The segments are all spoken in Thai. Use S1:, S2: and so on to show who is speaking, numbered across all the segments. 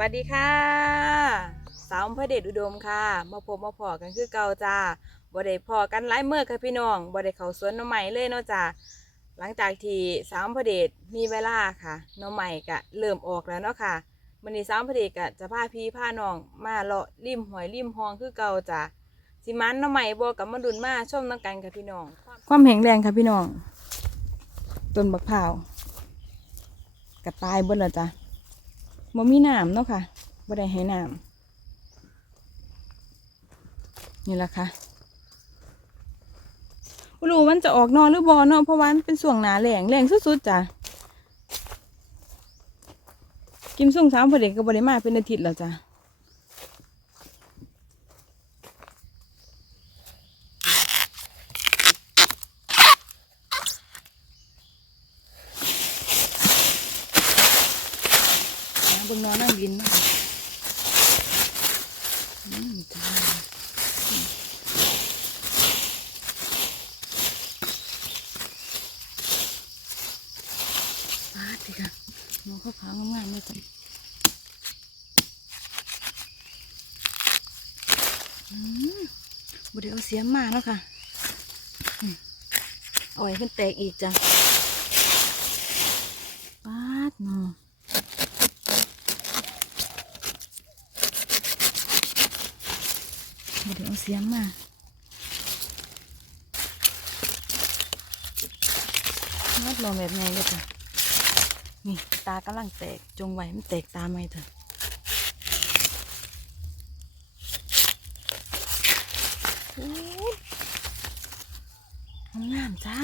S1: วัสดีค่ะ สาวอำเภอเดชอุดมค่ะ มาพบมาพอกันคือเก่าจ้าบ่ได้พอกันหลายเมื่อค่ะพี่น้องบ่ได้เขาสวนน้องใหม่เลยเนาะจ้าหลังจากที่สาวอำเภอเดชมีเวลาค่ะน้องใหม่ก็เริ่มออกแล้วเนาะค่ะวันนี้สาวอำเภอเดชก็จะพาพี่พาน้องมาเลาะริมหอยริมหองคือเก่าจ้าสิมันน้องใหม่บ่กับมาดุนมาชมน้ำกันค่ะพี่น้อง ความแข็งแรงค่ะพี่น้องต้นบักพร้าวกระตายเบิดแล้วจ้ะ บ่มีน้ำเนาะค่ะบ่ได้ให้น้ำนี่แหละค่ะบ่รู้มันจะออกนอนหรือบอเนาะเพราะว่ามันเป็นส่วงหนาแหลงแหลงสุดๆจ้ะกิมซุ่งสามพอดีก็บ่ได้มาเป็นอาทิตย์แล้วจ้ะ น้ำเบิ่งนอนนั่งบินมาอืมจ้า ปาดดิค่ะน้องเขาขาวงามๆเลยจ้ะบุเดียวเสียมมาแล้วค่ะอืมเอาไว้ขึ้นแตกอีกจ้ะปาดเนาะ เดี๋ยวเอาเสียงมานัดลองแบบไงเลยจ้ะนี่ตากำลังแตกจงไว้มันแตกตามไหมเถอะงามจ้า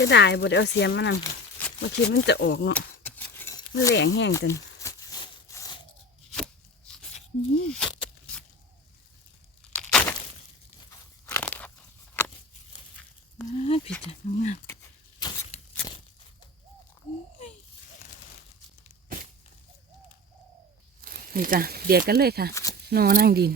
S1: สียดายบดเอาเสียมมันนั่นเมื่อกี้มันจะออกเนาะมันแหลงแห้งจนอื้ออ้ายผิดจ้ะงามๆอุ้ยนี่จ้ะเดียดกันเลยค่ะนอนั่งดิน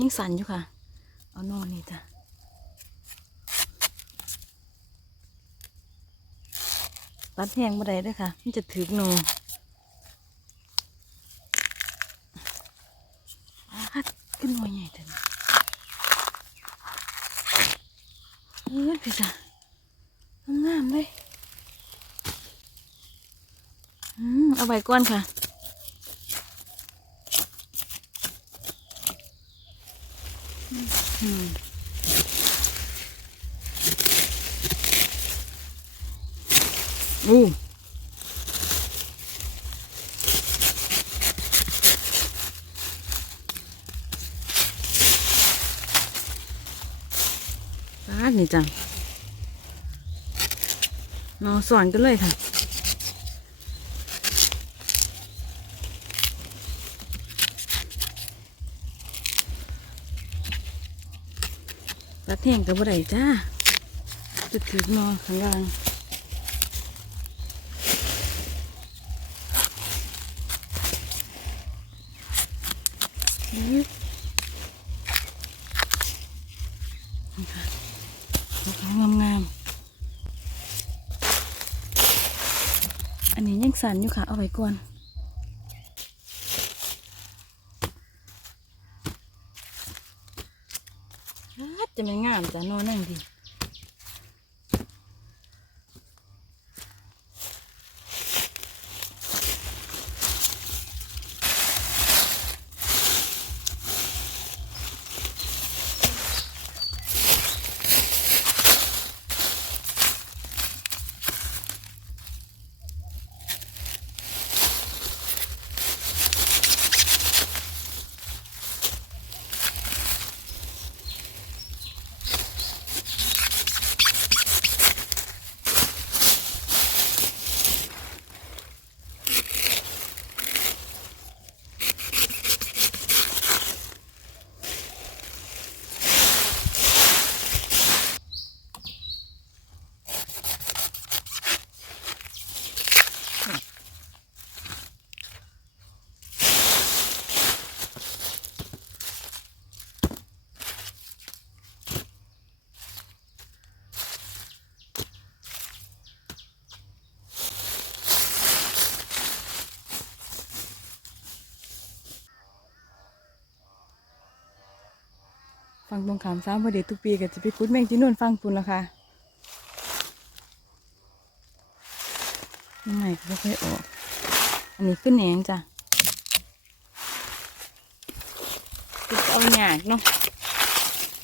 S1: ยังสั่นอยู่ค่ะ เอานอนนี่จ้ะตัดแห้งบ่ได้ด้วยค่ะ มันจะถึกโนปาดขึ้นหน่วยใหญ่เถอะเฮ้ยพี่จ๋างามเลย อืมเอาไว้ก่อนค่ะ อู้ปานี่จังนอสอนกันเลยค่ะ ตัดแห้งกับบ่ได้จ้าจะถือนอข้างล่างนี่ค่ะงามงามๆอันนี้ยังสั่นอยู่ค่ะ เอาไว้ก่อน ฮัด จะไม่งามจ้ะนอนนั่งดี ฟังตรงขามซ้ำพอดีทุกปีก็จะไปคุดแมงจีนวนฟังปุ่นละค่ะยังไงก็ไม่ค่อยออก อันนี้ขึ้นแหนงจ้ะคือเอาหยากเนาะ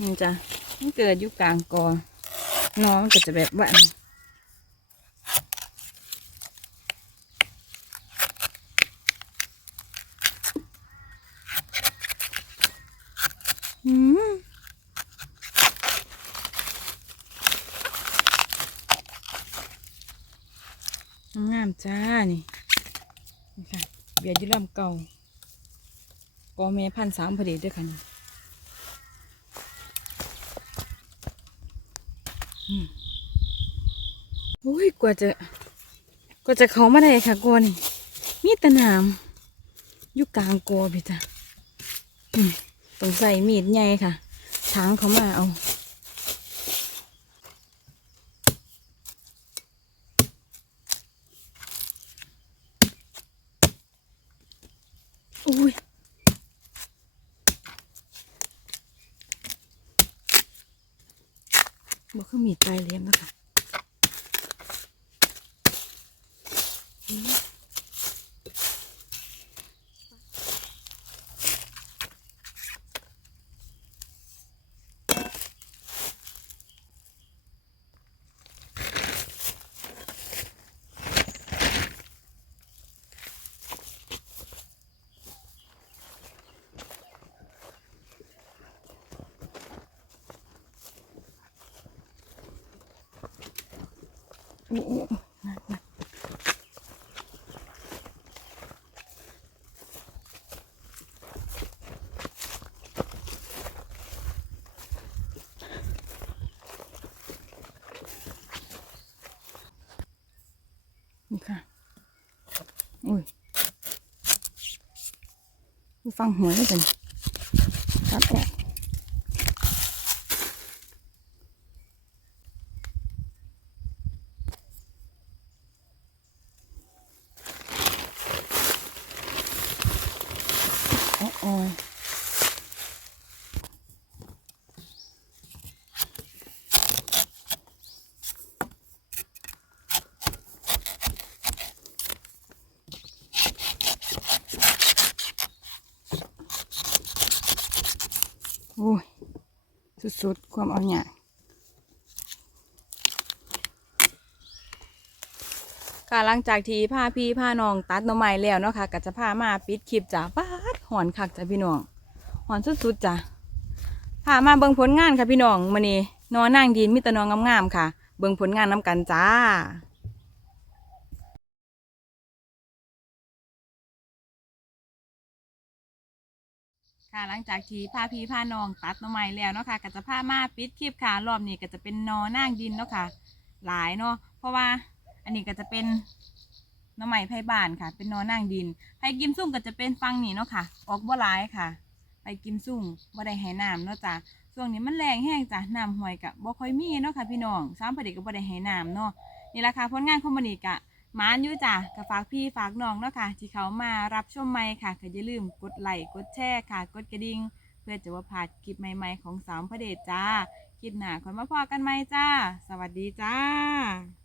S1: นี่จ้ะมันเกิดอยู่กลางกอน้องก็จะแบบว่าอืม งามจ้า นี่ นี่ค่ะเบียร์อยุลำเก่ากอเมพันสามพอดีด้วยค่ะนี่อืมอุ้ยกว่าจะกว่าจะเขามาได้ค่ะกนี่มีตะนามอยู่กลางกอพี่จ้ะอืมต้องใส่มีดใหญ่ค่ะช้างเขามาเอา อุ้ย บ่คือมีดปลายเลี้ยมนะคะ โอ้โอ้หนักหนักนี่ค่ะ อุ้ยดูฟังหัวแล้วกันตัดออกอ๋ออ๋อ โอ้ย สุดๆ ความเอาหยาค่ะหลังจากที่พาพี่พาน้องตัดหน่อไม้แล้วเนาะค่ะก็จะพามาปิดคลิปจ้ะปาดหอนคักจ้ะพี่น้องหอนสุดๆจ้ะพามาเบิ่งผลงานค่ะพี่น้องมื้อนี้นอนนั่งดินมีแต่นอนงามๆค่ะ เบิ่งผลงานน้กันจ้า ค่ะหลังจากที่พาพี่พาน้องตัดหน่อไม้แล้วเนาะค่ะก็จะพามาปิดคลิปค่ะรอบนี้ก็จะเป็นนอนั่งดินเนาะค่ะ หลายเนาะเพราะว่าอันนี้ก็จะเป็นหน่อไม้ไผ่บานค่ะ เป็นนอนั่งดินไผ่กิมซุ่มก็จะเป็นฟังนี่เนาะค่ะ ออกบ่หลายค่ะไผ่กิมซุ่มบ่ได้ให้น้ำเนาะจ้ะช่วงนี้มันแรงแห้งจ้ะน้ำห้วยกะบ่ค่อยมีเนาะค่ะพี่น้องสามพระเดชก็บ่ได้ให้น้ำเนาะนี่ล่ะค่ะผลงานของมันนี่กะ มานอยู่จ้ะก็ฝากพี่ฝากน้องเนาะค่ะ ที่เขามารับชมใหม่ค่ะก็อย่าลืมกดไลค์กดแชร์ค่ะ กดกระดิ่งเพื่อจะว่าพลาดคลิปใหม่ๆของสามพระเดชจ้าคลิปหน้าคนมาพอกันไหมจ้า สวัสดีจ้า